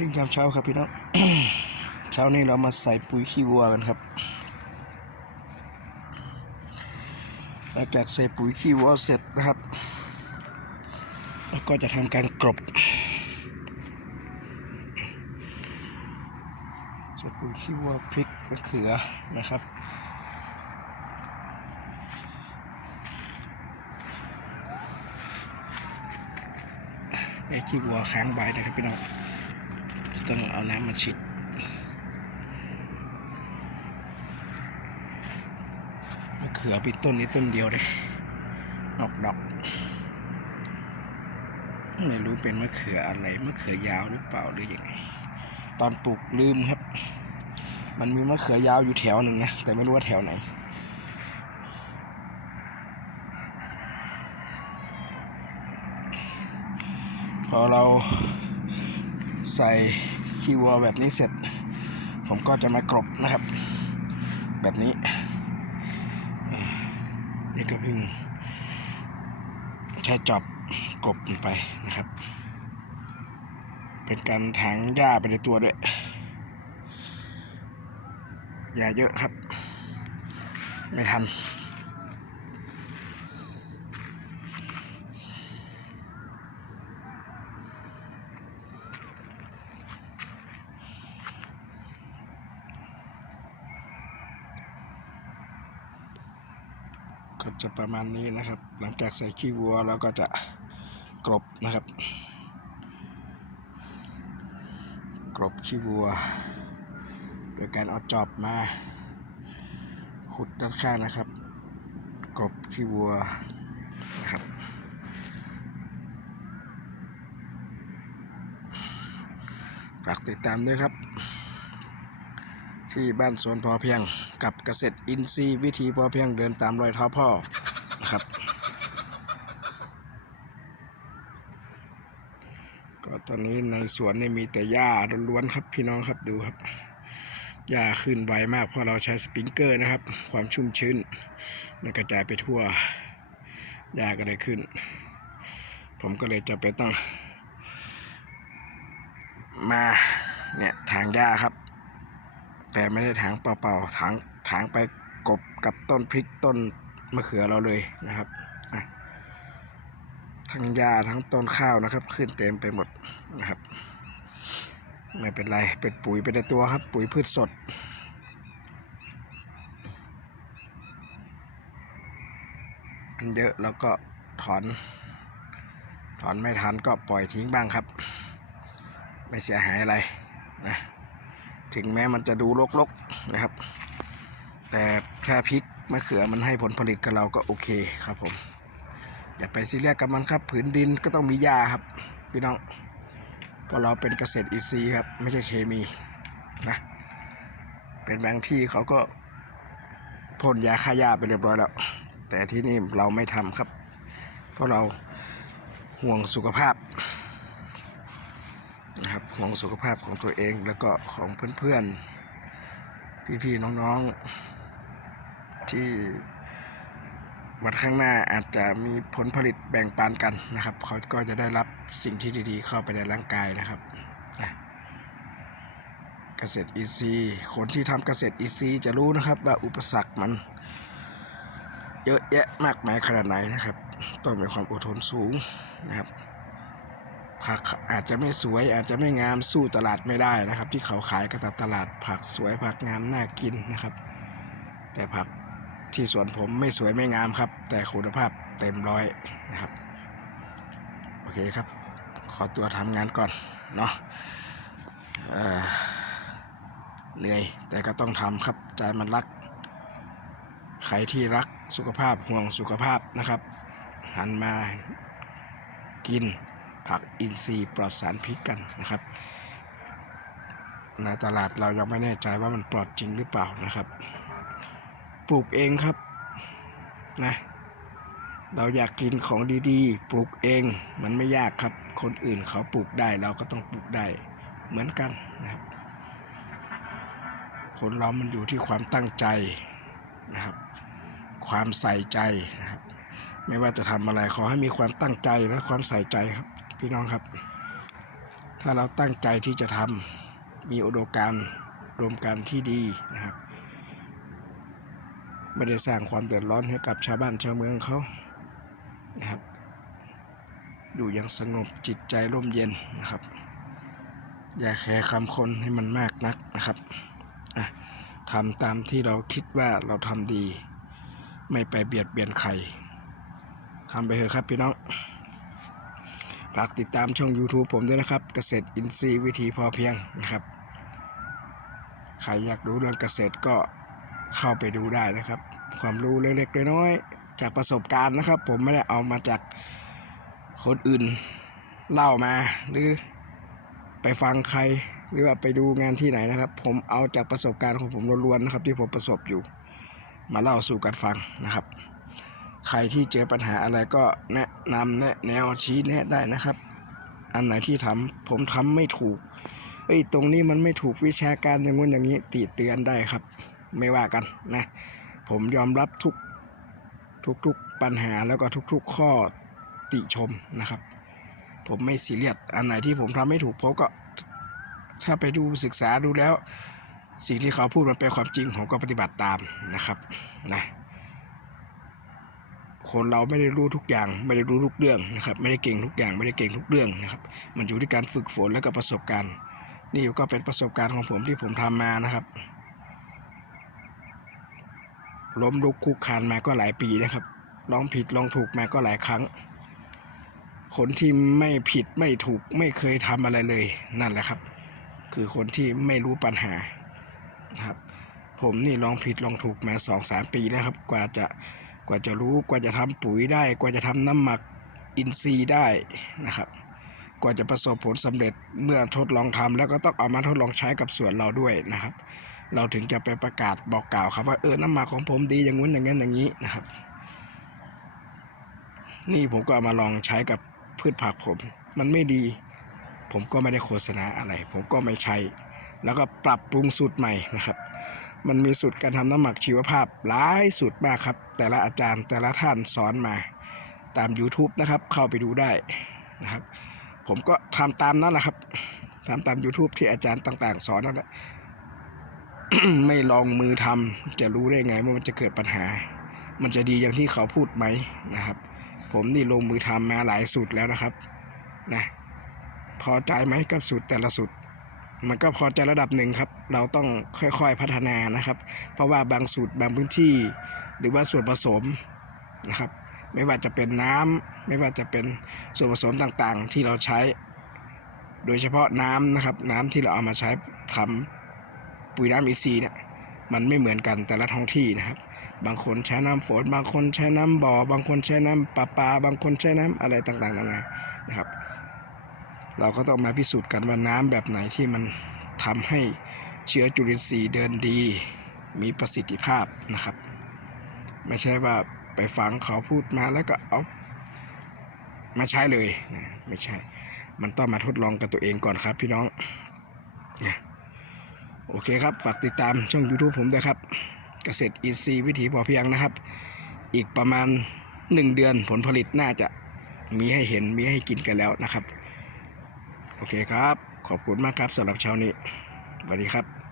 วิ่งยามเช้าครับพี่น้องเช้านี้เรามาใส่ปุ๋ยขี้วัวกันครับหลังจากใส่ปุ๋ยขี้วัวเสร็จนะครับแล้วก็จะทำการกรบใส่ปุ๋ยขี้วัวพริกมะเขือนะครับไอ้ขี้วัวค้างใบนะครับพี่น้อง ต้องเอาน้ำมาฉีดมะเขือเป็นต้นนี้ต้นเดียวเลยออกดอกไม่รู้เป็นมะเขืออะไรมะเขือยาวหรือเปล่าหรืออยังไงตอนปลูกลืมครับ มันมีมะเขือยาวอยู่แถวหนึ่งนะแต่ไม่รู้ว่าแถวไหนพอเราใส่ ขี้วัวแบบนี้เสร็จ ผมก็จะมากรบนะครับ แบบนี้นี่ก็เพิ่งใช้จอบกรบไปนะครับ เป็นการถางหญ้าไปในตัวด้วยอย่าเยอะครับ ไม่ทัน ก็จะประมาณนี้นะครับ หลังจากใส่ขี้วัวเราก็จะกรบนะครับ กรบขี้วัว โดยการเอาจอบมาขุดด้านข้างนะครับ กรบขี้วัวนะครับฝากติดตามด้วยครับ ที่บ้านสวนพอเพียง กับเกษตรอินทรีย์วิธีพอเพียงเดินตามรอยเท้าพ่อนะครับ ก็ตอนนี้ในสวนนี่มีแต่หญ้าล้วนๆครับพี่น้องครับดูครับหญ้าขึ้นไวมากเพราะเราใช้สปริงเกอร์นะครับ ความชุ่มชื้น มันกระจายไปทั่วหญ้าก็เลยขึ้น ผมก็เลยจะไปต้อง มาเนี่ยทางหญ้าครับ แต่ไม่ได้ถางเปล่าๆถาง ถางไปกบกับต้นพริกต้นมะเขือเราเลยนะครับทั้งหญ้าทั้งต้นข้าวนะครับ ขึ้นเต็มไปหมดนะครับ ไม่เป็นไรเป็นปุ๋ยไปในตัวครับ ปุ๋ยพืชสดมันเยอะแล้วก็ถอน ถอนไม่ทันก็ปล่อยทิ้งบ้างครับ ไม่เสียหายอะไรนะถึงแม้มันจะดูรกๆนะครับ แต่แค่พริกมะเขือมันให้ผลผลิตกับเราก็โอเคครับผม อย่าไปซีเรียสกับมันครับ ผืนดินก็ต้องมีหญ้าครับ พี่น้องเพราะเราเป็นเกษตรอินทรีย์ครับ ไม่ใช่เคมีนะเป็นบางที่เขาก็พ่นยาฆ่าหญ้าไปเรียบร้อยแล้ว แต่ที่นี่เราไม่ทำครับ เพราะเราห่วงสุขภาพนะครับห่วงสุขภาพของตัวเองแล้วก็ของเพื่อนๆ พี่ๆ น้องๆ ที่วันข้างหน้าอาจจะมีผลผลิตแบ่งปันกันนะครับเขาก็จะได้รับสิ่งที่ดีๆ เข้าไปในร่างกายนะครับเกษตรอินทรีย์คนที่ทำเกษตรอินทรีย์จะรู้นะครับว่าอุปสรรคมันเยอะแยะมากมายขนาดไหนนะครับ ต้องมีความอดทนสูงนะครับผักอาจจะไม่สวยอาจจะไม่งามสู้ตลาดไม่ได้นะครับ ที่เขาขายกันตามตลาดผักสวยผักงามน่ากินนะครับ แต่ผัก ที่สวนผมไม่สวยไม่งามครับ แต่คุณภาพเต็มร้อยนะครับ โอเคครับ ขอตัวทำงานก่อนเนาะเหนื่อยแต่ก็ต้องทำครับใจมันรัก ใครที่รักสุขภาพห่วงสุขภาพนะครับ หันมากินผักอินทรีย์ปลอดสารพิษกันนะครับในตลาดเรายังไม่แน่ใจว่ามันปลอดจริงหรือเปล่านะครับ ปลูกเองครับนะเราอยากกินของดีๆ ปลูกเอง มันไม่ยากครับ คนอื่นเขาปลูกได้เราก็ต้องปลูกได้เหมือนกันนะครับ คนเรามันอยู่ที่ความตั้งใจนะครับ ความใส่ใจนะครับ ไม่ว่าจะทำอะไรขอให้มีความตั้งใจและความใส่ใจครับ พี่น้องครับ ถ้าเราตั้งใจที่จะทำมีอุดมการณ์รวมกันที่ดีนะครับ ไม่ได้สร้างความเดือดร้อนให้กับชาวบ้านชาวเมืองเขานะครับ อยู่อย่างสงบจิตใจร่มเย็นนะครับ อย่าแคร์คำคนให้มันมากนักนะครับทำตามที่เราคิดว่าเราทำดี ไม่ไปเบียดเบียนใครทำไปเถอะครับพี่น้องฝากติดตามช่อง YouTube ผมด้วยนะครับ เกษตรอินทรีย์วิธีพอเพียงนะครับ ใครอยากรู้เรื่องเกษตรก็ เข้าไปดูได้นะครับ ความรู้เล็กๆน้อยๆจากประสบการณ์นะครับ ผมไม่ได้เอามาจากคนอื่นเล่ามาหรือไปฟังใครหรือว่าไปดูงานที่ไหนนะครับ ผมเอาจากประสบการณ์ของผมล้วนๆนะครับ ที่ผมประสบอยู่ มาเล่าสู่กันฟังนะครับ ใครที่เจอปัญหาอะไรก็แนะนำแนะแนวชี้แนะได้นะครับ อันไหนที่ทำผมทำไม่ถูกเอ้ยตรงนี้มันไม่ถูกวิชาการอย่างงู้นอย่างนี้ติเตือนได้ครับ ไม่ว่ากันนะผมยอมรับทุกทุกๆปัญหาแล้วก็ทุก ๆ ข้อติชมนะครับ ผมไม่ซีเรียสอันไหนที่ผมทำไม่ถูกผมก็ ถ้าไปดูศึกษาดูแล้ว สิ่งที่เขาพูดมันเป็นความจริงผมก็ปฏิบัติตามนะครับนะคนเราไม่ได้รู้ทุกอย่าง ไม่ได้รู้ทุกเรื่องนะครับ ไม่ได้เก่งทุกอย่าง ไม่ได้เก่งทุกเรื่องนะครับ มันอยู่ที่การฝึกฝนและก็ประสบการณ์ นี่ก็เป็นประสบการณ์ของผมที่ผมทำมานะครับ ล้มลุกคุกคานมาก็หลายปีนะครับลองผิดลองถูกมาก็หลายครั้ง คนที่ไม่ผิดไม่ถูกไม่เคยทำอะไรเลยนั่นแหละครับ คือคนที่ไม่รู้ปัญหานะครับ ผมนี่ลองผิดลองถูกมาสองสามปีแล้วครับ กว่าจะกว่าจะรู้กว่าจะทำปุ๋ยได้ กว่าจะทำน้ำหมักอินทรีย์ได้นะครับ กว่าจะประสบผลสำเร็จเมื่อทดลองทำแล้วก็ต้องเอามาทดลองใช้กับสวนเราด้วยนะครับ เราถึงจะไปประกาศบอกกล่าวครับว่าเออน้ำหมักของผมดีอย่างงู้นอย่างนั้นอย่างนี้นะครับ นี่ผมก็เอามาลองใช้กับพืชผักผม มันไม่ดี ผมก็ไม่ได้โฆษณาอะไร ผมก็ไม่ใช้ แล้วก็ปรับปรุงสูตรใหม่นะครับ มันมีสูตรการทำน้ำหมักชีวภาพหลายสูตรมากครับ แต่ละอาจารย์แต่ละท่านสอนมาตาม YouTube นะครับ เข้าไปดูได้นะครับ ผมก็ทำตามนั้นแหละครับทำตาม YouTube ที่อาจารย์ต่าง ๆ สอนนั่นแหละ ไม่ลองมือทำจะรู้ได้ไงว่ามันจะเกิดปัญหา มันจะดีอย่างที่เขาพูดไหมนะครับ ผมนี่ลงมือทำมาหลายสูตรแล้วนะครับนะพอใจไหมกับสูตรแต่ละสูตรมันก็พอใจระดับหนึ่งครับ เราต้องค่อยๆพัฒนานะครับ เพราะว่าบางสูตรบางพื้นที่ หรือว่าส่วนผสมนะครับ ไม่ว่าจะเป็นน้ำไม่ว่าจะเป็นส่วนผสมต่างๆ ที่เราใช้ โดยเฉพาะน้ำนะครับ น้ำที่เราเอามาใช้ทำ ปุ๋ยน้ำอีซีเนี่ยมันไม่เหมือนกันแต่ละท้องที่นะครับ บางคนใช้น้ำฝน บางคนใช้น้ำบ่อ บางคนใช้น้ำประปา บางคนใช้น้ำอะไรต่างๆนานานะครับ เราก็ต้องมาพิสูจน์กันว่าน้ำแบบไหนที่มันทำให้เชื้อจุลินทรีย์เดินดี มีประสิทธิภาพนะครับ ไม่ใช่ว่าไปฟังเขาพูดมาแล้วก็เอามาใช้เลยนะไม่ใช่ มันต้องมาทดลองกับตัวเองก่อนครับพี่น้องนะ โอเคครับ ฝากติดตามช่อง YouTube ผมด้วยครับ เกษตรอินทรีย์วิถีพอเพียงนะครับ อีกประมาณ 1 เดือนผลผลิตน่าจะมีให้เห็นมีให้กินกันแล้วนะครับ โอเคครับ ขอบคุณมากครับสำหรับเช้านี้สวัสดีครับ